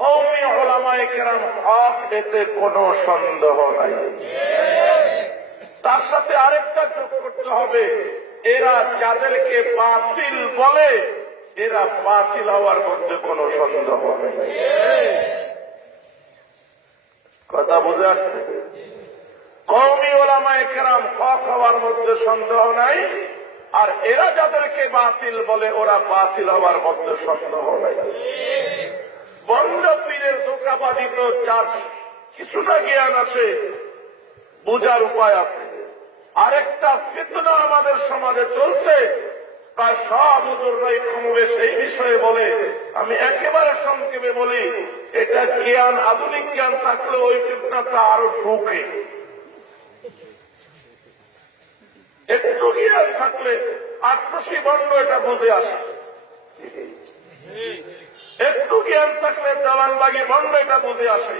কৌমি ওলামায় কেরাম হক এতে কোনো সন্দেহ নাই। তার সাথে আরেকটা যোগ করতে হবে। এরা যাদেরকে বাতিল বলে, এরা বাতিল হওয়ার মধ্যে কোনো সন্দেহ কথা বুঝে আসছে? কৌমি ওলামায় কেরাম হক হওয়ার মধ্যে সন্দেহ নাই, আর এরা যাদেরকে বাতিল বলে, ওরা বাতিল হওয়ার মধ্যে সন্দেহ নাই। বন্ড পীরের ধোকাবাদী যার কিছুটা জ্ঞান আছে, বুঝার উপায় আছে। আরেকটা ফিতনা আমাদের সমাজে চলছে, তার সব হুজুররাই কমবে সেই বিষয়ে বলে। আমি একেবারে সংক্ষেপে বলি, এটা জ্ঞান, আধুনিক জ্ঞান থাকলে ওই ফিতনাটা আরও ঢুকে। একটু জ্ঞান থাকলে আক্রোশী বন্ড এটা বুঝে আসে। একটু জ্ঞান থাকলে দেওয়ানবাগি বন্ড এটা বুঝে আসে।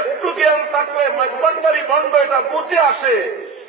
একটু জ্ঞান থাকলে মজবানবাড়ি বন্ড এটা বুঝে আসে।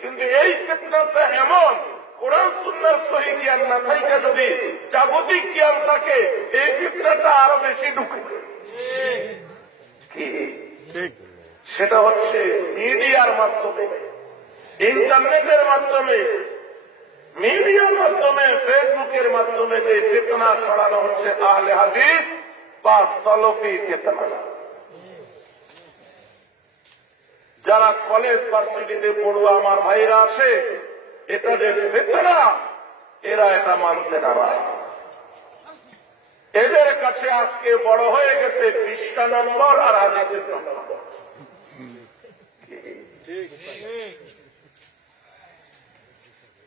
কিন্তু এই ক্ষেত্রটা এমন কোরআন সুন্দর সহি জ্ঞান না থাকে যদি জাগতিক জ্ঞান থাকে এই ফিতনাটা আরও বেশি ঢুকে। সেটা হচ্ছে মিডিয়ার মাধ্যমে ইন্টারনেটের মাধ্যমে মিডিয়ার মাধ্যমে ফেসবুকের মাধ্যমে যে চেতনা ছড়ানো হচ্ছে আহলে হাদিস বা সলফি চেতনা যারা কলেজ ভার্সিটিতে পড়ুয়া আমার ভাইরা আছে, এটা যে চেতনা এরা এটা মানতে নারাজ। এদের কাছে আজকে বড় হয়ে গেছে বিশটা নম্বর আর হাদিসের নম্বর।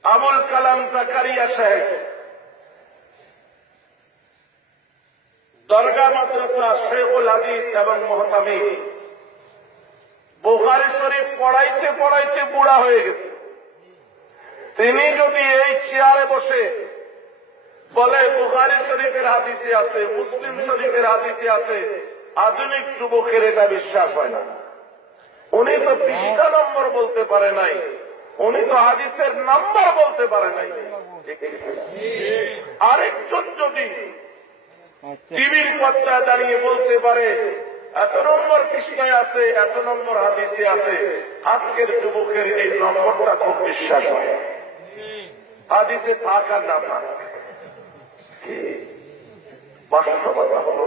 আবুল কালাম জাকারিয়া সাহেব মাদ্রাসা শেখুল হাদিস এবং মোহতামি। বুখারি শরীফ পড়াইতে পড়াইতে বুড়া হয়ে গেছে। তিনি যদি এই চেয়ারে বসে বলে, বুখারি শরীফের হাদিসে আছে, মুসলিম শরীফের হাদিসে আছে, আধুনিক যুবকের এটা বিশ্বাস হয় না। উনি তো পৃষ্ঠা নম্বর বলতে পারে নাই, উনি তো হাদিসের নাম্বার বলতে পারে নাই। আরেকজন যদি টিভির পর্দায় দাঁড়িয়ে বলতে পারে, এত নম্বর পৃষ্ঠায় আছে, এত নম্বর হাদিসে আছে। আজকের যুবকের এই নম্বরটা খুব বিশ্বাস হয়। হাদিসে থাক আর না। বাস্তবতা হলো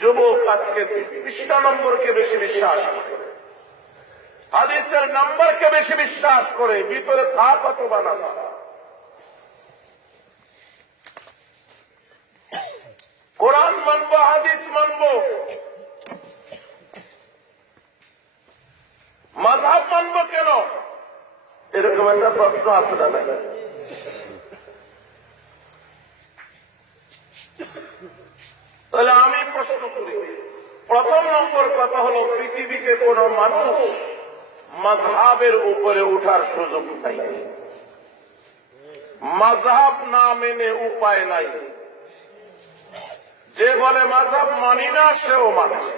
যুবক আজকে পৃষ্ঠা নম্বরকে বেশি বিশ্বাস করে। হাদিসের নাম্বারকে বেশি বিশ্বাস করে, ভিতরে থাক অথবা না কোরআন মানবো, হাদিস মানবো। মাঝহাব মানবো কেন? এরকম একটা প্রশ্ন আছে না? তাহলে আমি প্রশ্ন করি, প্রথম নম্বর কথা হলো, পৃথিবীতে কোন মানুষ মাঝহাবের উপরে উঠার সুযোগ নাই। মাঝহাব না মেনে উপায় নাই। যে বলে মাঝহাব মানি না, সেও মানছে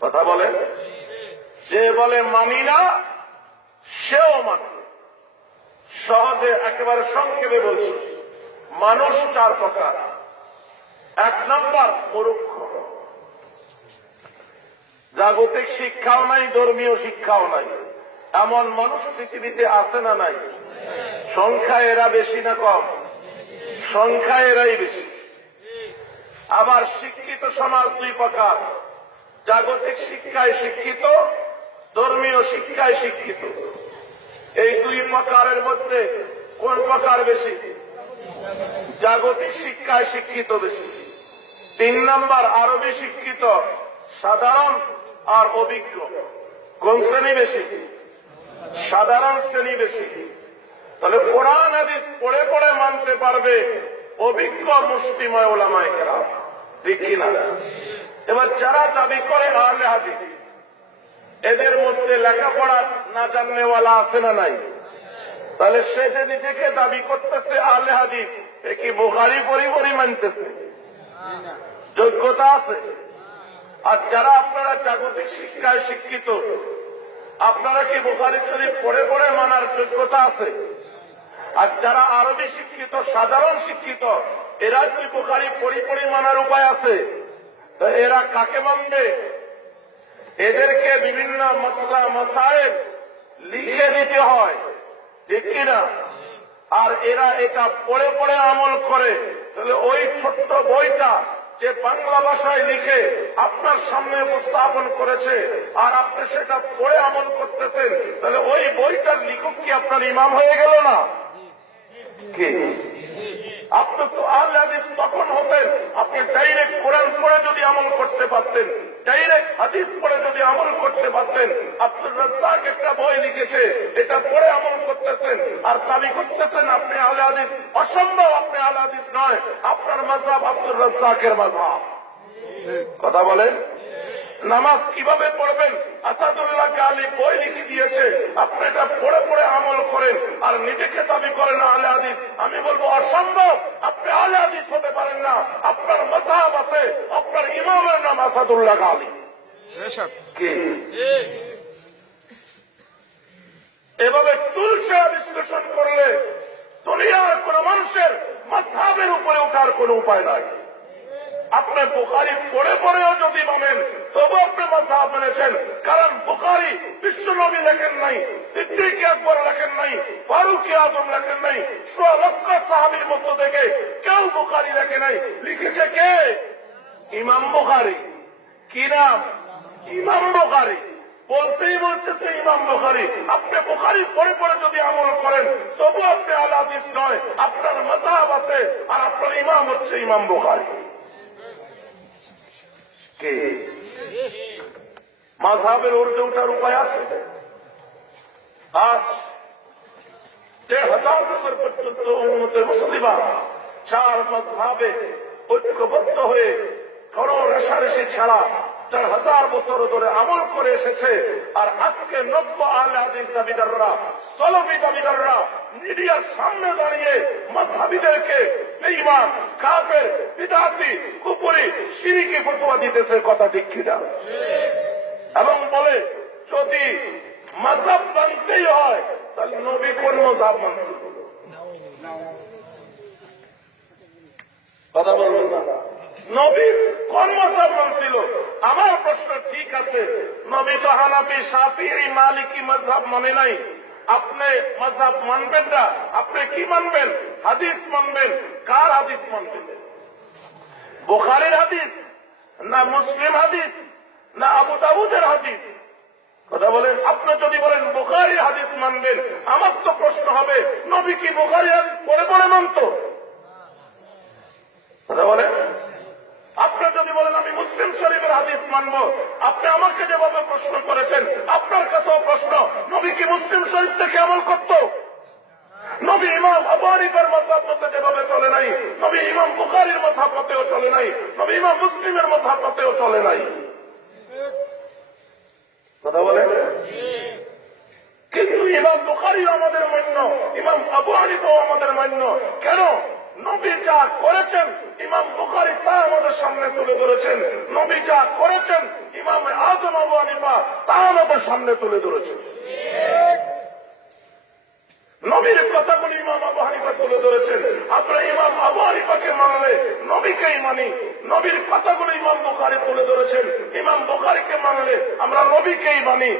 কথা বলে যে বলে মানি না, সেও মানে। সহজে একেবারে সংক্ষেপে বলছি। মানুষ চার প্রকার। এক নম্বর, মূর্খ। জাগতিক শিক্ষাও নাই, ধর্মীয় শিক্ষাও নাই। এমন মানুষ পৃথিবীতে আছে না নাই? সংখ্যা এরা বেশি না কম? সংখ্যা এরাই বেশি। আবার শিক্ষিত সমাজ দুই প্রকার। জাগতিক শিক্ষায় শিক্ষিত, ধর্মীয় শিক্ষায় শিক্ষিত। এই দুই প্রকারের মধ্যে কোন প্রকার বেশি? জাগতিক শিক্ষায় শিক্ষিত বেশি। তিন নাম্বার, আরবি শিক্ষিত, সাধারণ আর অভিজ্ঞ। কোন শ্রেণি বেশি? সাধারণ শ্রেণি বেশি। তাহলে কোরআন হাদিস পড়ে পড়ে মানতে পারবে অভিজ্ঞ মুষ্টিময় ওলামায় কেরাম। ঠিক কিনা এবার যারা দাবি করে আহলে হাদিস, এদের মধ্যে লেখাপড়া না জাননেওয়ালা আছে না নাই? তাহলে সে যে নিজেকে দাবি করতেছে আহলে হাদিস, এ কি বোখারি পরিপরি মানতেছে? যোগ্যতা আছে? আর যারা আপনারা জাগতিক শিক্ষায় শিক্ষিত, আপনারা কি বোখারি শরীফ পড়ে পড়ে মানার যোগ্যতা আছে? আর যারা আরবি শিক্ষিত, সাধারণ শিক্ষিত, এরা কি বোখারি পড়ি মানার উপায় আছে? এরা কাকে মানবে? এদেরকে বিভিন্ন মশলা মশাইল লিখে দিতে হয়। ঠিক কিনা? আর এরা এটা পড়ে পড়ে আমল করে। তাহলে ওই ছোট্ট বইটা যে বাংলা ভাষায় লিখে আপনার সামনে উপস্থাপন করেছে আর আপনি সেটা পড়ে আমল করতেছেন, তাহলে ওই বইটার লিখক কি আপনার ইমাম হয়ে গেল না? কি? আপনি তো আল্লাহ হাদিস তখন হতেন। আপনি ডাইরেক্ট কোরআন পড়ে যদি আমল করতে পারতেন ডাইরেক্ট হাদিস পড়ে যদি আমল করতে পারতেন আব্দুল রাজ্জাক একটা বই লিখেছে, এটা পড়ে আমল করতেছেন, আর দাবি করতেছেন আপনি আল্লাহ হাদিস। অসম্ভব আপনি আল্লাহ হাদিস নয়, আপনার মাঝাব আব্দুল রাজ্জাকের মাঝাব কথা বলেন? নামাজ কীভাবে পড়বেন? আসাদুল্লাহ আলী বই লিখে দিয়েছে, আপনি এটা করেন আর নিজেকে দাবি করেন আলে হাদিস। আমি বলব অসম্ভব। আপনি আলে হাদিস হতে পারেন না। আপনার মজাব আছে আপনার ইমামের নাম আসাদুল্লাহ আলী এভাবে চুলছে বিশ্লেষণ করলে দুনিয়ার কোন মানুষের মাঝাবের উপরে ওঠার কোন উপায় নাই। আপনি বুখারি পড়ে পড়েও যদি মানেন তবু আপনি মাঝাব মেনেছেন। কারণ বুখারি বিশ্ব নবী লেখেন নাই, সিদ্দিক আকবর লেখেন নাই, ফারুক আজম লেখেন নাই লক্ষ সাহাবির মধ্য থেকে কেউ বুখারি লেখে নাই। লিখেছে কে? ইমাম বুখারি। কি নাম? ইমাম বুখারি। বলতেই বলতেছে ইমাম বুখারি। আপনি বুখারি পড়ে পড়ে যদি আমল করেন, তবু আপনি আলাদিস নয়, আপনার মজাব আছে আর আপনার ইমাম হচ্ছে ইমাম বুখারি। কে মাঝাবের উর্দে ওঠার উপায় আছে? আজ দেড় হাজার বছর পর্যন্ত উন্নতের মুসলিমা চার মজহাবে ঐক্যবদ্ধ হয়ে কোন রেশারেশি ছাড়া দেড় হাজার বছর ধরে আমল করে এসেছে, আর আজকে নব্য আলে হাদিস দাবিদাররা সলবি দাবিদাররা মিডিয়ার সামনে দাঁড়িয়ে মজহাবিদেরকে বেঈমান, কাফের, বিদাতি সিরিকি ফতোয়া দিতেছে, কথা ঠিক কিনা? এবং বলে, যদি মজাব মানতেই হয়, তাহলে নবী কোন মজাব কোন মানছিল? আমার প্রশ্ন ঠিক আছে। নবী মানে নাই। আপনি মজাব মানবেন না, আপনি কি মানবেন? হাদিস মানবেন। কার হাদিস মানবেন? বুখারের হাদিস, না মুসলিম হাদিস, না আবু তাবুদের হাদিস। কথা বলেন, আপনি যদি বলেন বুখারির হাদিস মানবেন, আমার তো প্রশ্ন হবে, নবী কি বুখারি হাদিস পড়ে পড়ে মানত? কথা বলেন। আপনি যদি বলেন আমি মুসলিম শরীফের হাদিস মানবো, আপনি আমাকে যেভাবে প্রশ্ন করেছেন, আপনার কাছেও প্রশ্ন, নবী কি মুসলিম শরীফ থেকে আমল করত? নবী ইমাম আবু হানিফার মাযহাব মতে যেভাবে চলে নাই, নবী ইমাম বুখারীর মাযহাব মতেও চলে নাই, নবী ইমাম মুসলিমের মাযহাব মতেও চলে নাই। কথা বলে? কিন্তু ইমাম বুখারিও আমাদের মান্য, ইমাম আবু হানিফাও আমাদের মান্য। কেন? নবী যা করেছেন, ইমাম বুখারি তা আমাদের সামনে তুলে ধরেছেন। নবী যা করেছেন, ইমাম আজম আবু হানিফা তা আমাদের সামনে তুলে ধরেছেন। নবীর কথাগুলি ইমাম আবু হানিফা তুলে ধরেছেন। আমরা ইমাম আবু হানিফাকে মানলে নবীকেই মানি। নবীর কথাগুলো ইমাম বুখারি তুলে ধরেছেন। ইমাম বুখারিকে মানলে আমরা নবীকেই মানি।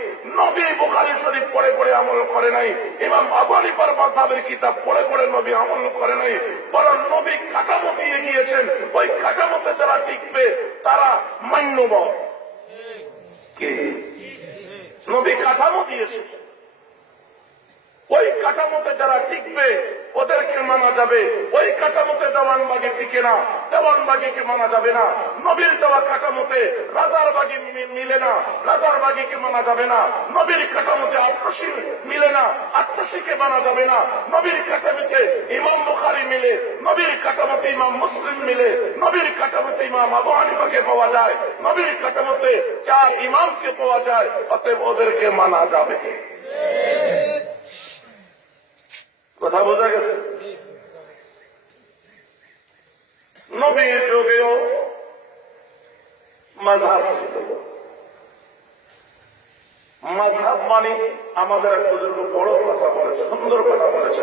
নবী বুখারি শরীফ পড়ে পড়ে আমল করে নাই। ইমাম আবু হানিফার মাসাবের কিতাব পড়ে পড়ে নবী আমল করে নাই। বরং নবী কাঠামো দিয়ে গিয়েছেন ওই কাঠামোতে যারা টিকবে, তারা মান্যব কি? নবী কাঠামো দিয়েছে। কাঠামোতে যারা টিকবে, ওদেরকে মানা যাবে। ওই কাঠামোতে দেওয়ান বাগি টিকে না, দেওয়ান বাগিকে মানা যাবে না। নবীর দেওয়া কাঠামোতে রাজার বাগি মিলে না, রাজার বাগিকে মানা যাবে না। নবীর কাঠামোতে আত্মসী মিলে না আত্মসীকে মানা যাবে না। নবীর কাঠামোতে ইমাম বুখারি মিলে, নবীর কাঠামোতে ইমাম মুসলিম মিলে, নবীর কাঠামোতে ইমাম আবু হানিফাকে পাওয়া যায়, নবীর কাঠামোতে চার ইমামকে পাওয়া যায়, অতএব ওদেরকে মানা যাবে। কথা বোঝা গেছে? নবীর যুগেও মাঝহাব ছিল। মাঝহাব মানে আমাদের এক বুজুর্গ বড় কথা বলে সুন্দর কথা বলেছে।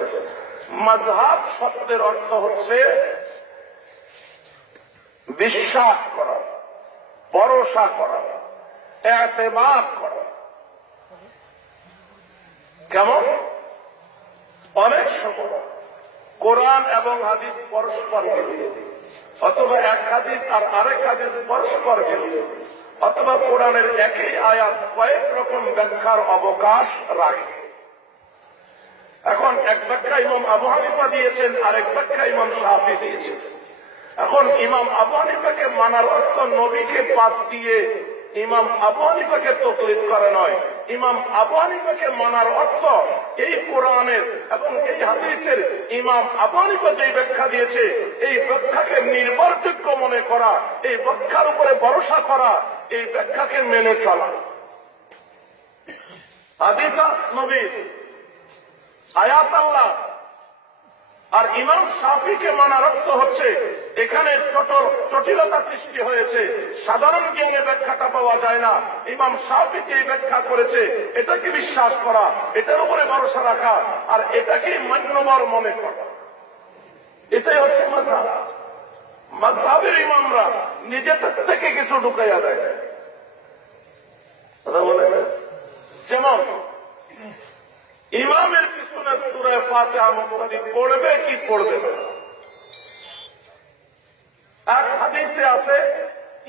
মজহাব শব্দের অর্থ হচ্ছে বিশ্বাস করা, ভরসা করা এতেমাদ করা। কেমন? অনেক সময় কোরআন এবং হাদিস পরস্পর অথবা এক হাদিস আর আরেক হাদিস পরস্পর অথবা কোরআনের একই আয়াত কয়েক রকম ব্যাখ্যার অবকাশ রাখে। এখন এক ব্যাখ্যা ইমাম আবু হানিফা দিয়েছেন আর এক ব্যাখ্যা ইমাম শাহি দিয়েছেন। এখন ইমাম আবু হানিফাকে মানার অর্থ নবীকে বাদ দিয়ে ইমাম আবু হানিফাকে তকলিদ করে নয়। ইমাম আবু হানিফাকে মানার অর্থ এই কোরআনের এবং এই হাদিসের ইমাম আবু হানিফা যে ব্যাখ্যা দিয়েছে, এই ব্যাখ্যাকে নির্ভরযোগ্য মনে করা, এই ব্যাখ্যার উপরে ভরসা করা, এই ব্যাখ্যাকে মেনে চলা। আদিসা নবীর আয়াত আল্লাহ আর ইমাম সাফিকে মানার অর্থ হচ্ছে। এখানে জটিলতা সৃষ্টি হয়েছে। সাধারণ জ্ঞানে ব্যাখ্যাটা পাওয়া যায় না। ইমাম সাফি যে ব্যাখ্যা করেছে, এটাকে বিশ্বাস করা, এটার উপরে ভরসা রাখা, আর এটাকে মান্যবর মনে করা। এটাই হচ্ছে মাঝহাব মাঝহাবের ইমামরা নিজেদের থেকে কিছু ঢুকাইয়া দেয় যেমন, ইমামের সুরে ফাতেহা মুক্তাদি পড়বে কি পড়বে এক হাদিসে আছে,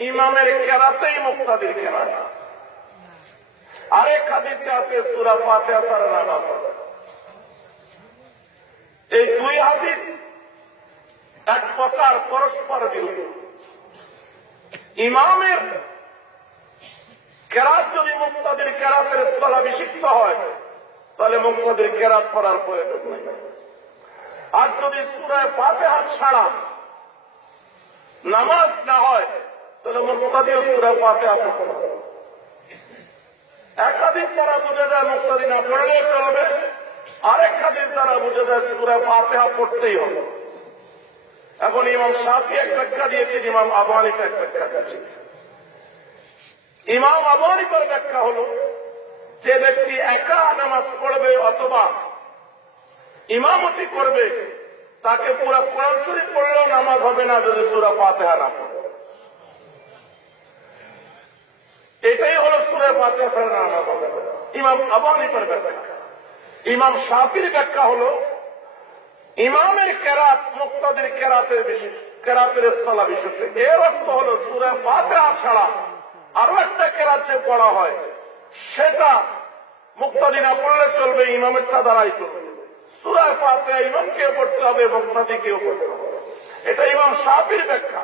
ইমামের কেরাতেই মুক্তাদির কেরাত। আরেক হাদিসে আছে, সুরা ফাতেহা সারা নামাজ এই দুই হাদিস এক প্রকার পরস্পর বিরোধী। ইমামের কেরাত যদি মুক্তাদির কেরাতের স্থলাভিষিক্ত হয় তাহলে মুক্তাদির কেরাত করার প্রয়োজন নেই। আর যদি সুরায় ফাতেহা ছাড়া নামাজ না হয়, তাহলে মুক্তাদিও সুরায় ফাতেহা পড়তে একাধিক দ্বারা বুঝে যায় মুক্তাদি না পড়লেও চলবে। আরেক হাদিস দ্বারা বুঝে যায় সুরায় ফাতেহা পড়তেই হবে। এখন ইমাম সাফি এক ব্যাখ্যা দিয়েছে ইমাম আবু এক ব্যাখ্যা দিয়েছে ইমাম আবু ব্যাখ্যা হলো যে ব্যক্তি একা নামাজ পড়বে অথবা ইমামতি করবে, তাকে পুরো কোরআন শরীফ পড়লেও নামাজ হবে না যদি সুরা ফাতেহা না এটাই হলো সুরা ফাতেহা ছাড়া নামাজ হবে ইমাম আবু হানিফার ব্যাখ্যা। ইমাম শাফির ব্যাখ্যা হলো, ইমামের কেরাত মুক্তাদের কেরাতের বিষয়, কেরাতের স্থলা বিষয় এর অর্থ হলো সুরা ফাতেহা ছাড়া আরও একটা কেরাত পড়া হয় সেটা মুক্তাদি না পড়লে চলবে ইমামেরটা দ্বারাই চলবে। সুরায় ফাতেহা ইমামকেও পড়তে হবে মুক্তাদিকেও পড়তে হবে। এটা ইমাম সাহাবির ব্যাখ্যা।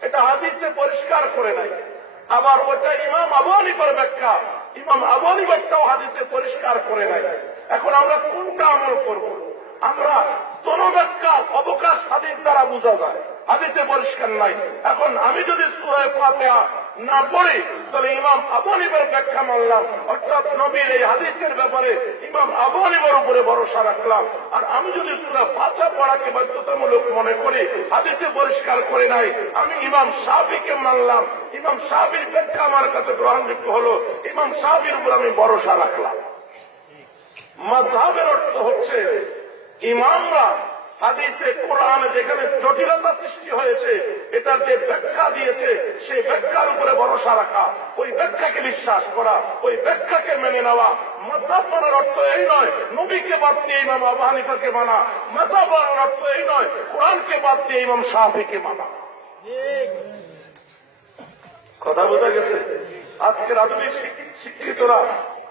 এটা হাদিসে পরিষ্কার করে নাই। আবার ওটা ইমাম আবু হানিফার ব্যাখ্যা। ইমাম আবু হানিফারটাও হাদিসে পরিষ্কার করে নাই। এখন আমরা কোনটা আমল করব? আমরা কোন ব্যাখ্যা, অবকাশ হাদিস দ্বারা বোঝা যায়। হাদিসে পরিষ্কার নাই। এখন আমি যদি সুরায় ফাতেহা না পড়ি, তাহলে ইমাম আবু হানিফার ব্যাখ্যা মানলাম। অর্থাৎ নবীর এই হাদিসের ব্যাপারে ইমাম আবু হানিফার উপরে ভরসা রাখলাম। আর আমি যদি সুরা ফাতেহা পড়াকে বাধ্যতামূলক মনে করি, হাদিসে পরিষ্কার করে নাই, আমি ইমাম সাহাবিকে মানলাম। ইমাম সাহাবির ব্যাখ্যা আমার কাছে গ্রহণযোগ্য হলো, ইমাম সাহাবির উপর আমি ভরসা রাখলাম। মাঝহাবের অর্থ হচ্ছে, ইমামরা হাদিসে কোরআনে যেখানে জটিলতা সৃষ্টি হয়েছে, এটার যে ব্যাখ্যা দিয়েছে, সেই ব্যাখ্যার উপরে ভরসা রাখা, ওই ব্যাখ্যাকে বিশ্বাস করা, ওই ব্যাখ্যাকে মেনে নেওয়া। শিক্ষিতরা